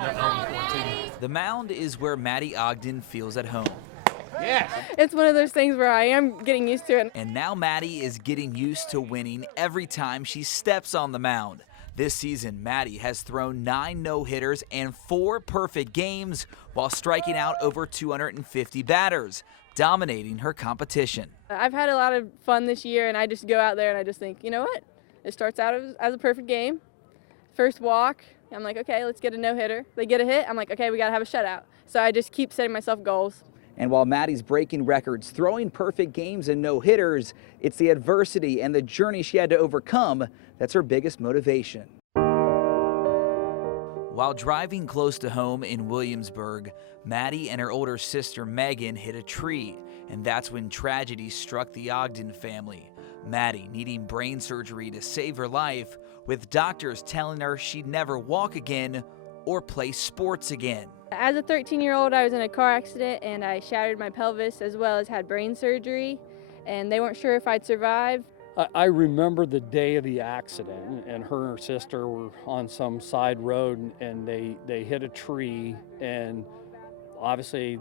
The mound is where Madi Ogden feels at home. Yes. It's one of those things where I am getting used to it. And now Madi is getting used to winning every time she steps on the mound. This season, Madi has thrown 9 no-hitters and 4 perfect games while striking out over 250 batters, dominating her competition. I've had a lot of fun this year, and I just go out there and I just think, you know what? It starts out as a perfect game. First walk, I'm like, okay, let's get a no-hitter. They get a hit, I'm like, okay, we got to have a shutout. So I just keep setting myself goals. And while Madi's breaking records, throwing perfect games and no-hitters, it's the adversity and the journey she had to overcome that's her biggest motivation. While driving close to home in Williamsburg, Madi and her older sister Megan hit a tree, and that's when tragedy struck the Ogden family. Madi needing brain surgery to save her life, with doctors telling her she'd never walk again or play sports again. As a 13-year-old, I was in a car accident and I shattered my pelvis as well as had brain surgery, and they weren't sure if I'd survive. I remember the day of the accident, and her and her sister were on some side road, and they hit a tree, and obviously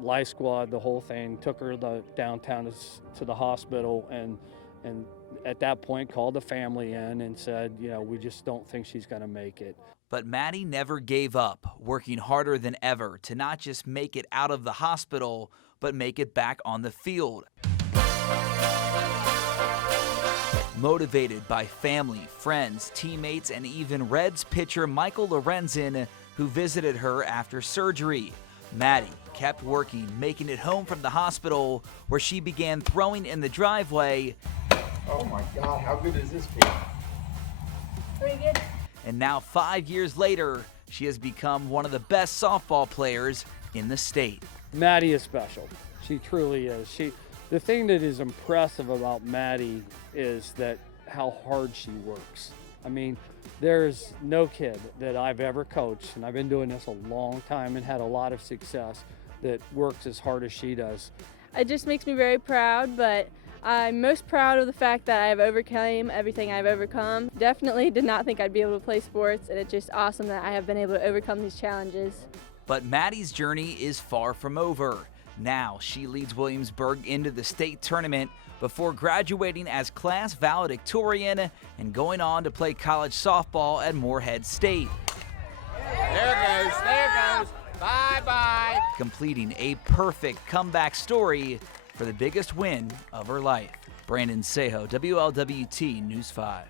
Life Squad, the whole thing, took her downtown to the hospital, and at that point called the family in and said, you know, we just don't think she's going to make it. But Madi never gave up, working harder than ever to not just make it out of the hospital, but make it back on the field. Motivated by family, friends, teammates, and even Reds pitcher Michael Lorenzen, who visited her after surgery, Madi kept working, making it home from the hospital, where she began throwing in the driveway. Oh my God, how good is this kid? Pretty good. And now 5 years later, she has become one of the best softball players in the state. Madi is special. She truly is. The thing that is impressive about Madi is that how hard she works. I mean, there's no kid that I've ever coached, and I've been doing this a long time and had a lot of success, that works as hard as she does. It just makes me very proud, but I'm most proud of the fact that I have overcome everything I've overcome. Definitely did not think I'd be able to play sports, and it's just awesome that I have been able to overcome these challenges. But Madi's journey is far from over. Now she leads Williamsburg into the state tournament before graduating as class valedictorian and going on to play college softball at Morehead State. There it goes, bye-bye. Completing a perfect comeback story for the biggest win of her life. Brandon Sejo, WLWT News 5.